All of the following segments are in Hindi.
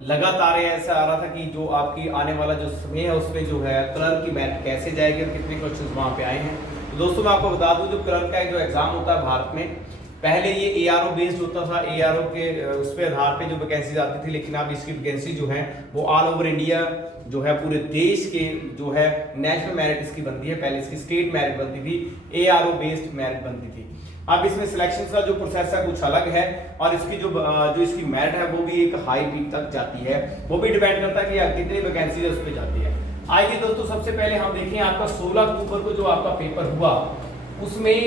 लगातार ऐसा आ रहा था कि जो आपकी आने वाला जो समय है उसमें जो है क्लर्क की मैथ कैसे जाएगी और कितने क्वेश्चंस वहाँ पे आए हैं। तो दोस्तों मैं आपको बता दूं, जो क्लर्क का एक जो एग्जाम होता है भारत में, पहले ये एआरओ बेस्ड होता था। एआरओ के उस पे आधार पे जो वैकेंसीज आती थी, लेकिन अब इसकी वैकेंसी जो है वो ऑल ओवर इंडिया जो है पूरे देश के जो है नेशनल मेरिट इसकी बनती है। पहले इसकी स्टेट मेरिट बनती थी, एआरओ बेस्ड मेरिट बनती थी। अब इसमें सिलेक्शन का जो प्रोसेस है कुछ अलग है और इसकी जो इसकी मेरिट है वो भी एक हाई पीक तक जाती है। वो भी डिपेंड करता है कि कितनी वैकेंसी है उस पर जाती है। आइए दोस्तों, सबसे पहले हम देखें आपका 16 अक्टूबर को जो आपका पेपर हुआ उसमें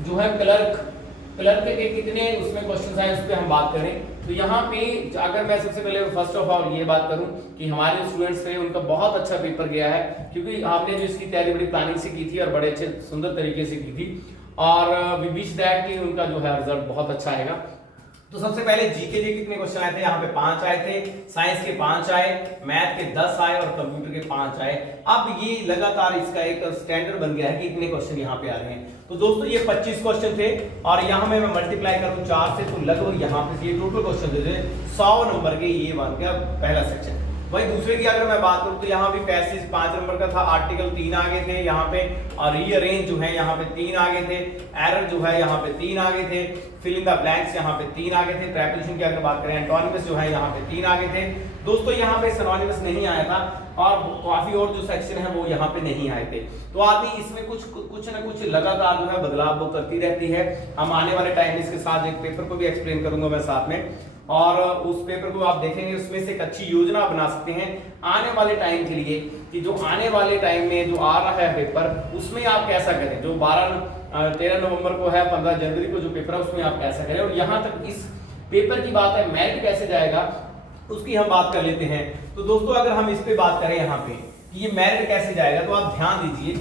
जो है क्लर्क के कितने उसमें क्वेश्चंस आए उस पर हम बात करें। तो यहाँ पे अगर मैं सबसे पहले फर्स्ट ऑफ ऑल ये बात करूं कि हमारे स्टूडेंट्स थे उनका बहुत अच्छा पेपर गया है, क्योंकि आपने जो इसकी तैयारी बड़ी प्लानिंग से की थी और बड़े अच्छे सुंदर तरीके से की थी, और वी विश दैट कि उनका जो है रिजल्ट बहुत अच्छा आएगा। तो सबसे पहले जीके के कितने क्वेश्चन आए थे, यहाँ पे 5 आए थे, साइंस के 5 आए, मैथ के 10 आए और कंप्यूटर के 5 आए। अब ये लगातार इसका एक स्टैंडर्ड बन गया है कि इतने क्वेश्चन यहाँ पे आ रहे हैं। तो दोस्तों ये 25 क्वेश्चन थे और यहाँ में मैं मल्टीप्लाई करूँ 4 से तो लगभग यहाँ पे ये टोटल क्वेश्चन थे 100 नंबर के। ये बन गया पहला सेक्शन। वही दूसरे की अगर मैं बात करूं तो यहाँ भी पैसेज 5 नंबर का था, आर्टिकल 3 आगे थे यहाँ पे, और रीअरेंज जो है यहाँ पे 3 आगे थे, एरर जो है यहाँ पे 3 आगे थे, फिल इन द ब्लैंक्स यहाँ पे 3 आगे थे, प्रेपोजिशन की अगर बात करें एंटोनिमस जो है यहाँ पे 3 आगे थे। दोस्तों यहाँ पे सिनोनिमस नहीं आया था और काफी और जो सेक्शन है वो यहाँ पे नहीं आए थे। तो आदमी इसमें कुछ ना कुछ लगातार जो है बदलाव वो करती रहती है। हम आने वाले टाइम में इसके साथ एक पेपर को भी एक्सप्लेन करूंगा मैं साथ में, और उस पेपर को आप देखेंगे उसमें से एक अच्छी योजना बना सकते हैं आने वाले टाइम के लिए, कि जो आने वाले टाइम में जो आ रहा है पेपर उसमें आप कैसा करें। जो 13 नवंबर को है, 15 जनवरी को जो पेपर है उसमें आप कैसा करें, और यहाँ तक इस पेपर की बात है मेरिट कैसे जाएगा उसकी हम बात कर लेते हैं। तो दोस्तों अगर हम इस पे बात करें यहाँ पे कि ये मेरिट कैसे जाएगा, तो आप ध्यान दीजिए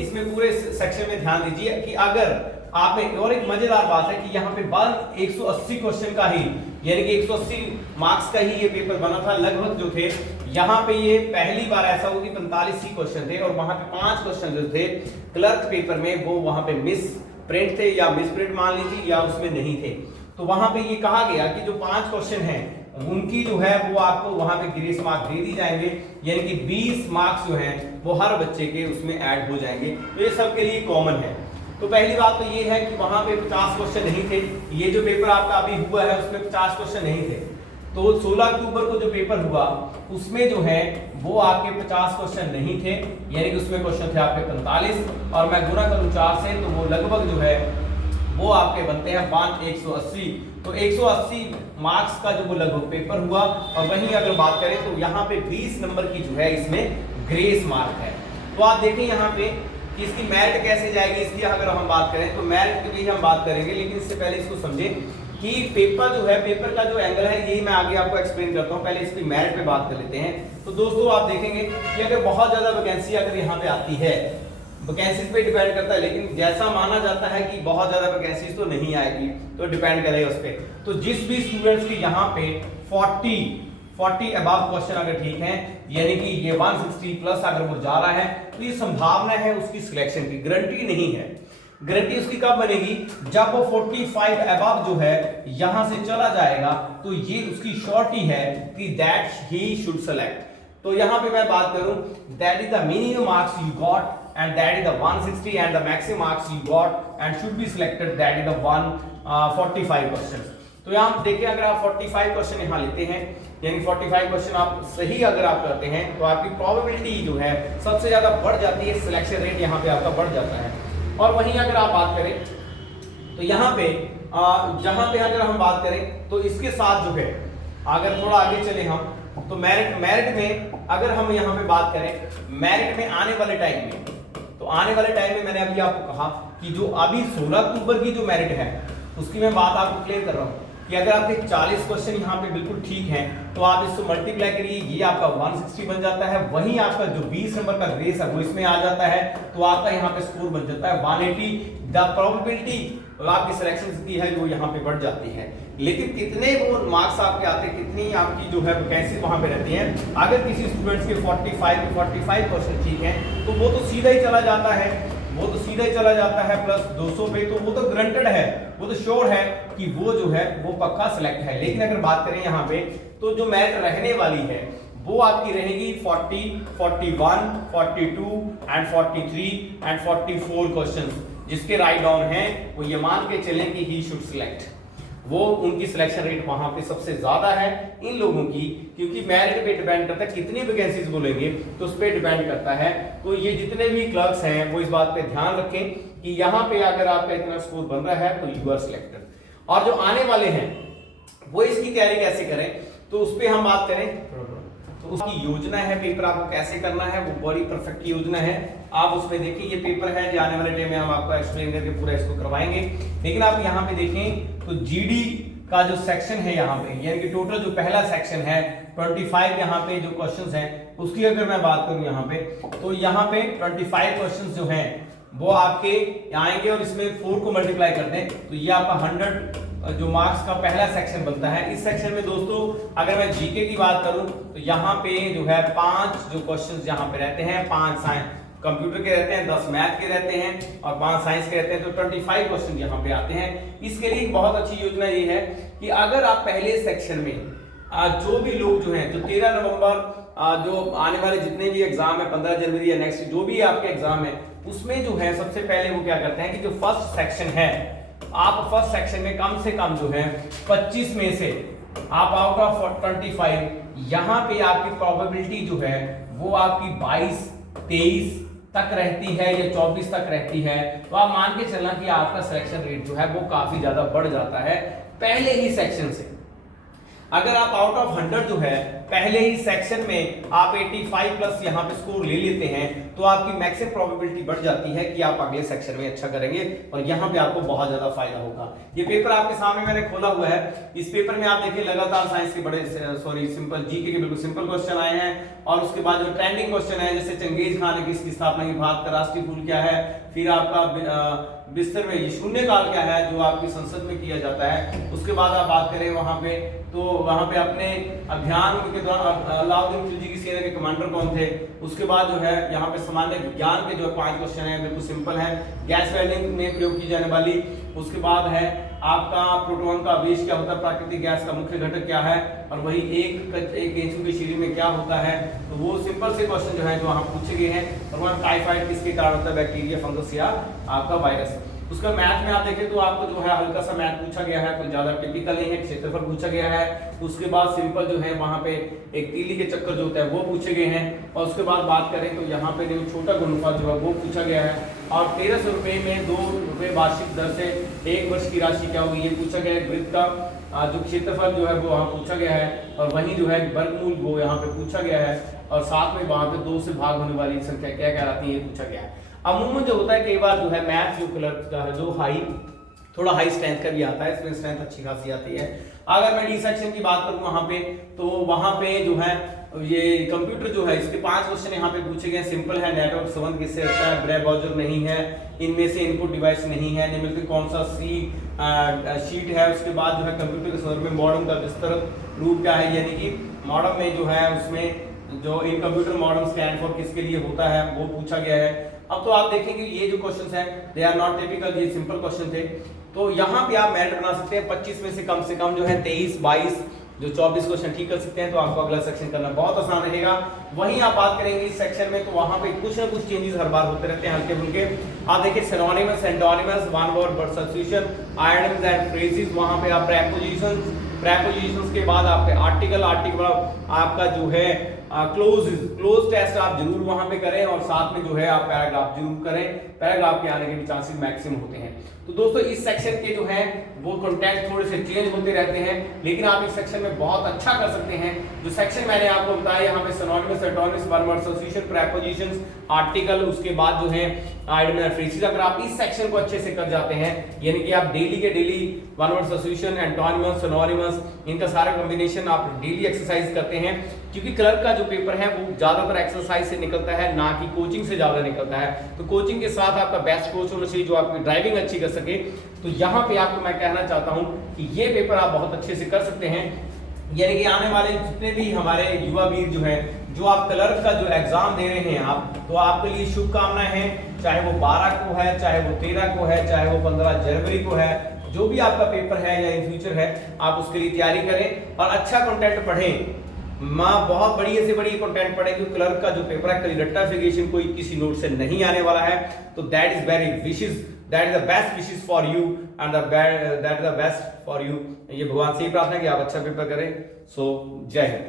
इसमें पूरे सेक्शन में ध्यान दीजिए कि अगर आपने, और एक मजेदार बात है कि यहाँ पे 180 क्वेश्चन का ही, यानी कि 180 मार्क्स का ही ये पेपर बना था लगभग जो थे। यहाँ पे ये पहली बार ऐसा हुआ कि 45 ही क्वेश्चन थे और वहां पे 5 क्वेश्चन जो थे क्लर्क पेपर में वो वहां पे मिस प्रिंट थे, या मिस प्रिंट मान लीजिए, या उसमें नहीं थे। तो वहां पे ये कहा गया कि जो 5 क्वेश्चन है उनकी जो है वो आपको वहां पे ग्रेस मार्क दे दी जाएंगे, यानी कि 20 मार्क्स जो हैं वो हर बच्चे के उसमें ऐड हो जाएंगे। तो ये सबके लिए कॉमन है। तो पहली बात तो ये है कि वहां पे 50 क्वेश्चन नहीं थे। ये जो पेपर आपका अभी हुआ है उसमें 50 क्वेश्चन नहीं थे। तो 16 अक्टूबर को जो पेपर हुआ उसमें जो है वो आपके 50 क्वेश्चन नहीं थे, यानी कि उसमें क्वेश्चन थे आपके 45, और मैं गुना करूं 4 से तो वो लगभग जो है वो आपके बनते हैं 180। तो 180 मार्क्स का जो वो लगभग पेपर हुआ। और वहीं अगर बात करें तो यहाँ पे 20 नंबर की जो है इसमें ग्रेस मार्क है। तो आप देखें यहाँ पे कि इसकी मेरिट कैसे जाएगी, इसकी अगर हम बात करें तो मेरिट की भी हम बात करेंगे, लेकिन इससे पहले इसको समझें कि पेपर जो है, पेपर का जो एंगल है यही मैं आगे आपको एक्सप्लेन करता हूं। पहले इसकी मेरिट पे बात कर लेते हैं। तो दोस्तों आप देखेंगे कि अगर बहुत ज्यादा वैकेंसी अगर यहाँ पे आती है, वैकेंसीज पे डिपेंड करता है, लेकिन जैसा माना जाता है कि बहुत ज्यादा वैकेंसीज तो नहीं आएगी, तो डिपेंड करेगा उस पर। तो जिस भी स्टूडेंट्स की यहाँ पे 40 अबव क्वेश्चन अगर ठीक है, यानी कि ये 160 प्लस अगर वो जा रहा है, तो ये संभावना है उसकी सिलेक्शन की, गारंटी नहीं है। गारंटी उसकी कब बनेगी, जब वो 45 अबव जो है यहां से चला जाएगा, तो ये उसकी श्योरिटी है कि दैट ही शुड सेलेक्ट। तो यहां पे मैं बात करूं, that is the minimum marks you got and that is the 160 and the maximum marks you got and should be selected, that is the 145 questions। तो यहाँ देखिए अगर आप 45 क्वेश्चन यहाँ लेते हैं, यानी 45 क्वेश्चन आप सही अगर आप करते हैं तो आपकी प्रोबेबिलिटी जो है सबसे ज्यादा बढ़ जाती है, सिलेक्शन रेट यहाँ पे आपका बढ़ जाता है। और वहीं अगर आप बात करें तो यहाँ पे अगर हम बात करें तो इसके साथ जो है अगर थोड़ा आगे चले हम तो मेरिट में अगर हम यहाँ पे बात करें, मेरिट में आने वाले टाइम में, तो आने वाले टाइम में मैंने अभी आपको कहा कि जो अभी 16 अक्टूबर की जो मेरिट है उसकी मैं बात आपको क्लियर कर रहा हूँ कि अगर आपके 40 क्वेश्चन यहाँ पे बिल्कुल ठीक हैं तो आप इसको मल्टीप्लाई करिए, ये आपका 160 बन जाता है। वहीं आपका जो 20 नंबर का ग्रेस है वो इसमें आ जाता है, तो आपका यहाँ पे स्कोर बन जाता है 180। द प्रोबेबिलिटी आपकी सिलेक्शन की है वो यहाँ पे बढ़ जाती है। लेकिन कितने वो मार्क्स आपके आते हैं, कितनी आपकी जो है वैकेंसी वहां पे रहती है। अगर किसी स्टूडेंट्स के 45 क्वेश्चन ठीक है तो वो तो सीधा ही चला जाता है, प्लस 200 पे, तो वो तो ग्रंटेड है, वो तो श्योर है कि वो जो है वो पक्का सिलेक्ट है। लेकिन अगर बात करें यहाँ पे तो जो मैथ रहने वाली है वो आपकी रहेगी 40, 41, 42 एंड 43 एंड 44 क्वेश्चंस, जिसके राइट डाउन हैं वो ये मान के चलें कि ही शुड सिलेक्ट। वो उनकी सिलेक्शन रेट वहां पे सबसे ज्यादा है इन लोगों की, क्योंकि मेरिट पे डिपेंड करता है, कितनी वैकेंसीज बोलेंगे तो उस पर डिपेंड करता है। तो ये जितने भी क्लर्क्स हैं वो इस बात पे ध्यान रखें कि यहाँ पे अगर आपका इतना स्कोर बन रहा है तो यू आर सिलेक्टेड। और जो आने वाले हैं वो इसकी तैयारी कैसे करें, तो उस पर हम बात करें। तो उसकी योजना है, पेपर आपको कैसे करना है, वो बड़ी परफेक्ट योजना है। आप उसमें देखिए, ये पेपर है जो आने वाले टाइम में हम आपको एक्सप्लेन करके पूरा इसको करवाएंगे। लेकिन आप यहाँ पे देखें तो जीडी का जो सेक्शन है यहाँ पे, यानी कि टोटल जो पहला सेक्शन है 25 यहाँ पे जो क्वेश्चंस हैं उसकी अगर मैं बात करूँ यहाँ पे, तो यहाँ पे 25 क्वेश्चंस जो हैं वो आपके आएंगे और इसमें 4 को मल्टीप्लाई कर दें तो ये आपका 100 जो मार्क्स का पहला सेक्शन बनता है। इस सेक्शन में दोस्तों अगर मैं जीके की बात करूं तो यहाँ पे जो है 5 जो क्वेश्चंस यहाँ पे रहते हैं, 5 साइंस कंप्यूटर के रहते हैं, 10 मैथ के रहते हैं और 5 साइंस के रहते हैं, तो 25 क्वेश्चन यहाँ पे आते हैं। इसके लिए एक बहुत अच्छी योजना ये है कि अगर आप पहले सेक्शन में जो भी लोग जो हैं, जो 13 नवंबर जो आने वाले जितने भी एग्जाम है, 15 जनवरी या नेक्स्ट जो भी आपके एग्जाम है, उसमें जो है सबसे पहले वो क्या करते हैं कि जो फर्स्ट सेक्शन है, आप फर्स्ट सेक्शन में कम से कम जो है 25 में से आप आउट ऑफ 25 यहाँ पे आपकी प्रोबेबिलिटी जो है वो आपकी 22, 23 तक रहती है या 24 तक रहती है। तो आप मान के चलना कि आपका सिलेक्शन रेट जो है वो काफी ज्यादा बढ़ जाता है पहले ही सेक्शन से। अगर आप आउट ऑफ 100 जो है पहले ही सेक्शन में आप 85 प्लस यहाँ पे स्कोर ले लेते हैं तो आपकी मैक्सिमम प्रोबेबिलिटी बढ़ जाती है कि आप अगले सेक्शन में अच्छा करेंगे और यहाँ पे आपको बहुत ज्यादा फायदा होगा। ये पेपर आपके सामने मैंने खोला हुआ है। इस पेपर में आप देखिए लगातार साइंस के बड़े सिंपल जीके के बिल्कुल सिंपल क्वेश्चन आए हैं और उसके बाद जो ट्रेंडिंग क्वेश्चन है, जैसे चंगेज खान की इसकी स्थापना की, भारत का राष्ट्रीय फूल क्या है, फिर आपका बिस्तर में ये शून्यकाल क्या है जो आपकी संसद में किया जाता है। उसके बाद आप बात करें वहां पे, तो वहां पे अपने अभियान के दौरान अलाउद्दीन खिलजी की सेना के कमांडर कौन थे। उसके बाद जो है यहाँ पे सामान्य विज्ञान के जो 5 क्वेश्चन है बिल्कुल सिंपल है। गैस वेल्डिंग में प्रयोग की जाने वाली, उसके बाद है आपका प्रोटॉन का आवेश क्या होता है, प्राकृतिक गैस का मुख्य घटक क्या है, और वही एक केंचुए की सीढ़ी में क्या होता है। तो वो सिंपल से क्वेश्चन जो है जो वहां पूछे गए हैं। और वहां टाइफाइड किसके कारण होता है, बैक्टीरिया, फंगस या आपका वायरस। उसका मैथ में आप देखें तो आपको जो है हल्का सा मैथ पूछा गया है, कोई ज्यादा टिपिकल नहीं है, क्षेत्रफल पूछा गया है। उसके बाद सिंपल जो है वहां पे एक तीली के चक्कर जो होता है वो पूछे गए हैं। और उसके बाद बात करें तो यहाँ पे जो छोटा गुणनफल जो है वो पूछा गया है। और 1300 रुपए में 2 रुपए वार्षिक दर से 1 वर्ष की राशि क्या होगी ये पूछा गया है। वृत्त का जो क्षेत्रफल जो है वो वहाँ पूछा गया है और वहीं जो है वर्गमूल वो यहाँ पे पूछा गया है। और साथ में वहाँ पे 2 से भाग होने वाली संख्या क्या कहलाती है ये पूछा गया है। अमूमन जो होता है कई बार जो है मैथ जो क्लर्क का है जो थोड़ा हाई स्ट्रेंथ का भी आता है, इसमें स्ट्रेंथ अच्छी खासी आती है। अगर मैं डी सेक्शन की बात करूं वहां पे, तो वहां पे जो है ये कंप्यूटर जो है इसके 5 क्वेश्चन यहाँ पे पूछे गए। सिंपल है, नेटवर्क संबंध किससे रहता है, ब्रेड ब्राउज़र नहीं है, इनमें से इनपुट डिवाइस नहीं है, निम्नलिखित कौन सा शीट है। उसके बाद जो है कंप्यूटर के संदर्भ में मॉडर्न का विस्तृत रूप क्या है, यानी कि मॉडर्न में जो है उसमें जो इन कंप्यूटर मॉडर्न स्टैंड फॉर किसके लिए होता है वो पूछा गया है। अब तो आप देखेंगे ये जो क्वेश्चंस हैं दे आर नॉट टिपिकल, ये सिंपल क्वेश्चन थे। तो यहाँ पे आप मेरिट बना सकते हैं 25 में से कम जो है 23, 22 जो 24 क्वेश्चन ठीक कर सकते हैं, तो आपको अगला सेक्शन करना बहुत आसान रहेगा। वहीं आप बात करेंगे इस सेक्शन में तो वहां पे कुछ ना कुछ चेंजेस हर बार होते रहते हैं हल्के फुल्के। आप देखिए synonyms, antonyms, one word word substitution, idioms and phrases, वहां पे आप प्रेपोजिशंस के बाद आपके आर्टिकल आपका जो है क्लोज टेस्ट आप जरूर वहां पे करें और साथ में जो है आप पैराग्राफ जरूर करें। पैराग्राफ के आने के भी चांसेस मैक्सिमम होते हैं। तो दोस्तों इस सेक्शन के जो है वो कंटेंट थोड़े से चेंज होते रहते हैं, लेकिन आप इस सेक्शन में बहुत अच्छा कर सकते हैं। जो सेक्शन मैंने आपको बताया यहाँ पे synonyms, antonyms, one word substitution, prepositions, article, उसके बाद जो है आइडियम एंड फ्रेजेस, अगर आप इस सेक्शन को अच्छे से कर जाते हैं, यानी कि आप डेली के daily one word substitution, antonyms, synonyms, इनका सारा कॉम्बिनेशन आप डेली एक्सरसाइज करते हैं, क्योंकि क्लर्क का जो पेपर है वो ज्यादातर एक्सरसाइज से निकलता है ना कि कोचिंग से ज्यादा निकलता है। तो कोचिंग के साथ आपका बेस्ट कोच होना चाहिए जो आपकी ड्राइविंग अच्छी कर सके। तो यहाँ पे आपको मैं कहना चाहता हूँ कि ये पेपर आप बहुत अच्छे से कर सकते हैं, यानी कि आने वाले जितने भी हमारे युवा वीर जो हैं, जो आप क्लर्क का जो एग्जाम दे रहे हैं आप, तो आपके लिए शुभकामनाएं हैं। चाहे वो 12 को है, चाहे वो 13 को है, चाहे वो 15 जनवरी को है, जो भी आपका पेपर है या इन फ्यूचर है आप उसके लिए तैयारी करें और अच्छा कंटेंट पढ़ें। बहुत बड़ी से बड़ी कंटेंट पढ़ें क्योंकि क्लर्क का जो पेपर है, कोई रट्टाफिकेशन कोई किसी नोट से नहीं आने वाला है। तो that is very wishes, that is the best wishes for you and that is the best for you. ये भगवान से ही प्रार्थना कि आप अच्छा पेपर करें। सो जय हिंद।